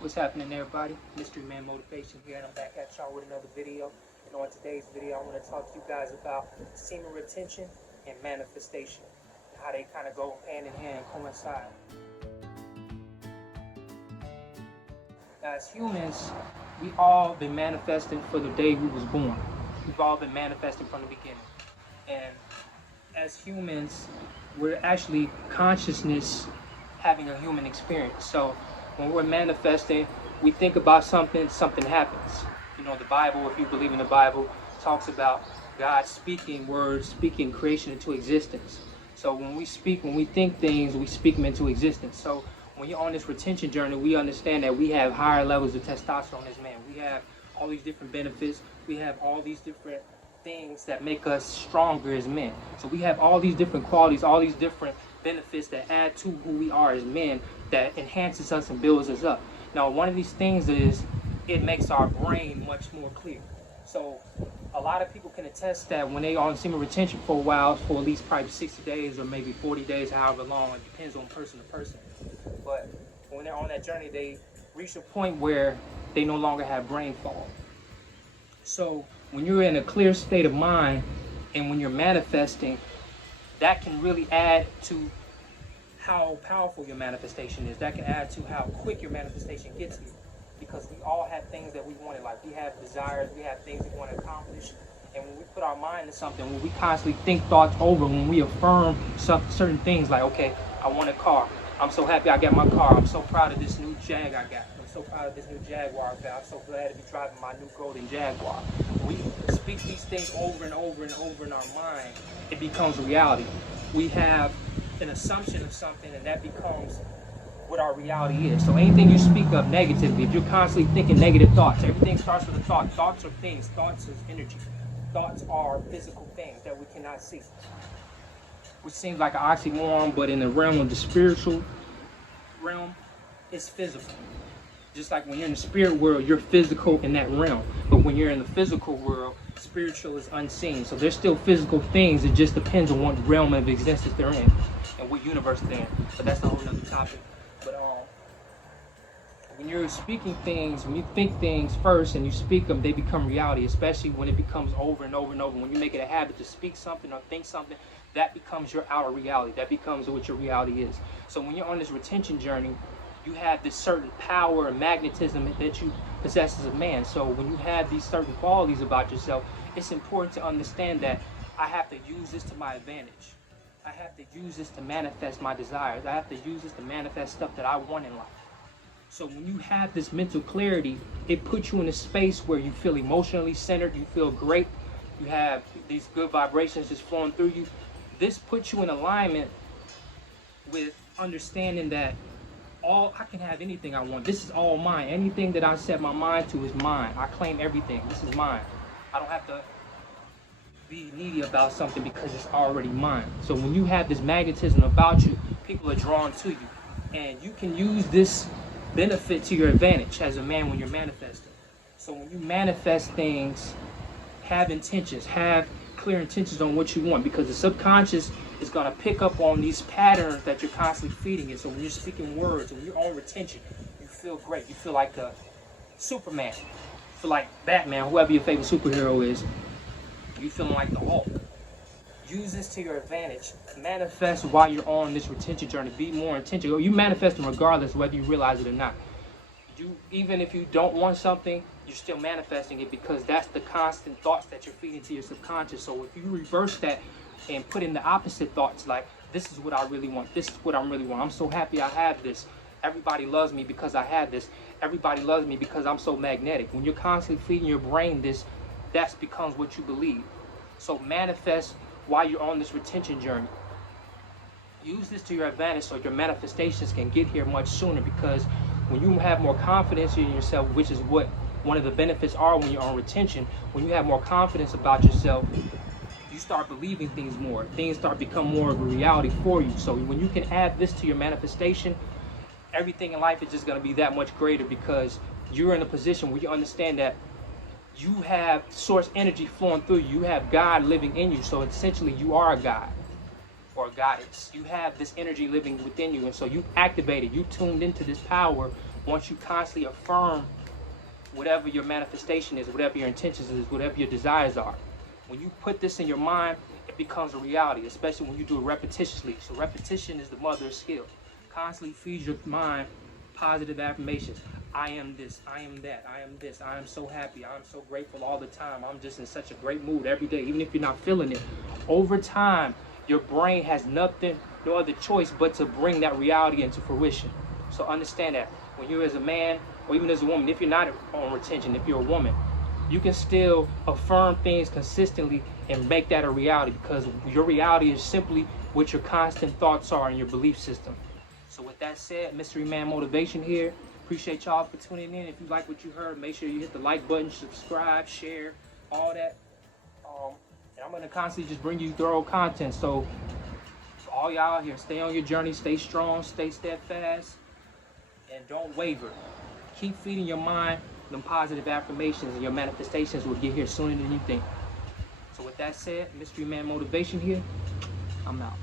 What's happening, everybody? Mystery Man Motivation here, and I'm back at y'all with another video. And on today's video, I want to talk to you guys about semen retention and manifestation, and how they kind of go hand in hand, coincide. Now, as humans, we all been manifesting for the day we was born. We've all been manifesting from the beginning. And as humans, we're actually consciousness having a human experience. So when we're manifesting, we think about something, something happens. You know, the Bible, if you believe in the Bible, talks about God speaking words, speaking creation into existence. So when we speak, when we think things, we speak them into existence. So when you're on this retention journey, we understand that we have higher levels of testosterone as men. We have all these different benefits. We have all these different things that make us stronger as men. So we have all these different qualities, all these different benefits that add to who we are as men, that enhances us and builds us up. Now, one of these things is it makes our brain much more clear. So a lot of people can attest that when they are on semen retention for a while, for at least probably 60 days or maybe 40 days, however long, it depends on person to person. But when they're on that journey, they reach a point where they no longer have brain fog. So when you're in a clear state of mind and when you're manifesting, that can really add to how powerful your manifestation is. That can add to how quick your manifestation gets here. Because we all have things that we want in life. We have desires, we have things we want to accomplish. And when we put our mind to something, when we constantly think thoughts over, when we affirm certain things like, okay, I want a car. I'm so happy I got my car. I'm so proud of this new Jag I got. I'm so proud of this new Jaguar I got. I'm so glad to be driving my new golden Jaguar. We speak these things over and over and over in our mind. It becomes reality. We have an assumption of something, and that becomes what our reality is. So anything you speak of negatively, if you're constantly thinking negative thoughts, everything starts with a thought. Thoughts are things. Thoughts is energy. Thoughts are physical things that we cannot see. Which seems like an oxymoron, but in the realm of the spiritual realm, it's physical. Just like when you're in the spirit world, you're physical in that realm. But when you're in the physical world, spiritual is unseen. So there's still physical things. It just depends on what realm of existence they're in and what universe they're in. But that's a whole nother topic. But when you're speaking things, when you think things first and you speak them, they become reality, especially when it becomes over and over and over. When you make it a habit to speak something or think something, that becomes your outer reality. That becomes what your reality is. So when you're on this retention journey, you have this certain power and magnetism that you possess as a man. So when you have these certain qualities about yourself, it's important to understand that I have to use this to my advantage. I have to use this to manifest my desires. I have to use this to manifest stuff that I want in life. So when you have this mental clarity, it puts you in a space where you feel emotionally centered, you feel great, you have these good vibrations just flowing through you. This puts you in alignment with understanding that I can have anything I want. This is all mine. Anything that I set my mind to is mine. I claim everything. This is mine. I don't have to be needy about something because it's already mine. So when you have this magnetism about you, people are drawn to you. And you can use this benefit to your advantage as a man when you're manifesting. So when you manifest things, have intentions, have clear intentions on what you want, because the subconscious is going to pick up on these patterns that you're constantly feeding it. So when you're speaking words, when you're on retention, you feel great. You feel like a Superman. You feel like Batman, whoever your favorite superhero is. You feeling like the Hulk. Use this to your advantage. Manifest while you're on this retention journey. Be more intentional. You manifest them regardless whether you realize it or not. Even if you don't want something, you're still manifesting it, because that's the constant thoughts that you're feeding to your subconscious. So if you reverse that and put in the opposite thoughts, like, this is what I really want. This is what I really want. I'm so happy I have this. Everybody loves me because I have this. Everybody loves me because I'm so magnetic. When you're constantly feeding your brain this, that becomes what you believe. So manifest while you're on this retention journey. Use this to your advantage so your manifestations can get here much sooner, because when you have more confidence in yourself, which is what one of the benefits are when you're on retention, when you have more confidence about yourself, you start believing things more. Things start becoming more of a reality for you. So when you can add this to your manifestation, everything in life is just going to be that much greater, because you're in a position where you understand that you have source energy flowing through you. You have God living in you. So essentially you are a God or a goddess. You have this energy living within you. And so you activated, you tuned into this power once you constantly affirm whatever your manifestation is, whatever your intentions is, whatever your desires are, when you put this in your mind, it becomes a reality, especially when you do it repetitiously. So repetition is the mother of skill. Constantly feed your mind positive affirmations. I am this, I am that, I am this, I am so happy, I'm so grateful all the time, I'm just in such a great mood every day, even if you're not feeling it. Over time, your brain has no other choice but to bring that reality into fruition. So understand that when you're as a man, or even as a woman, if you're not on retention, if you're a woman, you can still affirm things consistently and make that a reality, because your reality is simply what your constant thoughts are in your belief system. So with that said, Mystery Man Motivation here. Appreciate y'all for tuning in. If you like what you heard, make sure you hit the like button, subscribe, share, all that. And I'm going to constantly just bring you thorough content. So for all y'all out here, stay on your journey, stay strong, stay steadfast, and don't waver. Keep feeding your mind them positive affirmations, and your manifestations will get here sooner than you think. So with that said, Mystery Man Motivation here. I'm out.